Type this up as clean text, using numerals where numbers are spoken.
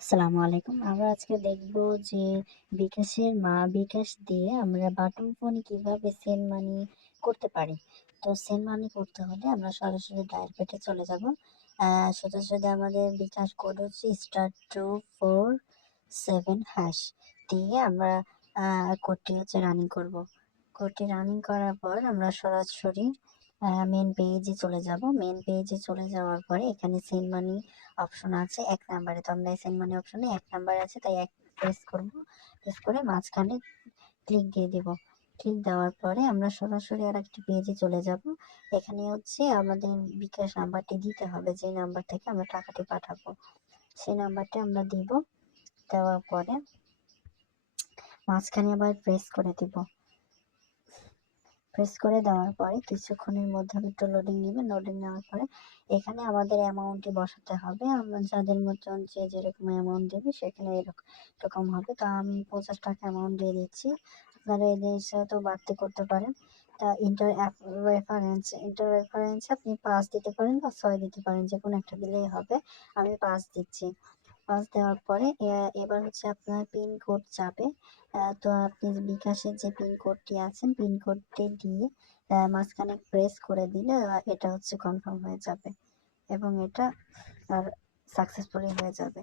আসসালামু আলাইকুম। আমরা আজকে দেখব যে বিকাশ দিয়ে আমরা বাটন ফোনে কিভাবে সেন্ড মানি করতে পারি। তো সেন্ড মানি করতে হলে আমরা সরাসরি ডায়াল পেটে চলে যাব। সোজাসুজি আমাদের বিকাশ কোড হচ্ছে *247# দিয়ে আমরা কোডটি হচ্ছে রানিং করব। কোডটি রানিং করার পর আমরা সরাসরি মেন পেজে চলে যাব। মেন পেজে চলে যাওয়ার পরে এখানে সেন্ড মানি অপশন আছে 1 নাম্বারে। তো আমরা সেন্ড মানি অপশনে 1 নাম্বার আছে, তাই এক প্রেস করব। প্রেস করে মাঝখানে ক্লিক দিয়ে দেব। ক্লিক দেওয়ার পরে আমরা সরাসরি আরেকটি পেজে চলে যাব। এখানে হচ্ছে আমাদের বিকাশ নাম্বারটি দিতে হবে, যে নাম্বার থেকে আমরা টাকাটি পাঠাবো সেই নাম্বারটি আমরা দিব। দেওয়ার পরে মাঝখানে আবার প্রেস করে দিব। প্রেস করে দেওয়ার পরে কিছুক্ষণের মধ্যে একটু লোডিং নেবে। লোডিং নেওয়ার পরে এখানে আমাদের অ্যামাউন্টটি বসাতে হবে। আমরা যাদের মতন যে যেরকম অ্যামাউন্ট দেবে সেখানে এরকম হবে। তো আমি 50 টাকা অ্যামাউন্ট দিয়ে দিচ্ছি। আপনারা এদের সাথেও বাড়তি করতে পারেন। তা ইন্টার রেফারেন্স আপনি 5 দিতে পারেন বা 6 দিতে পারেন, যে কোনো একটা দিলেই হবে। আমি 5 দিচ্ছি। 5 দেওয়ার পরে এবার হচ্ছে আপনার পিন কোড যাবে। তো আপনি বিকাশের যে পিন কোডটি আছেন, পিন কোডটি দিয়ে মাঝখানে প্রেস করে দিলে এটা হচ্ছে কনফার্ম হয়ে যাবে এবং এটা আর সাকসেসফুলি হয়ে যাবে।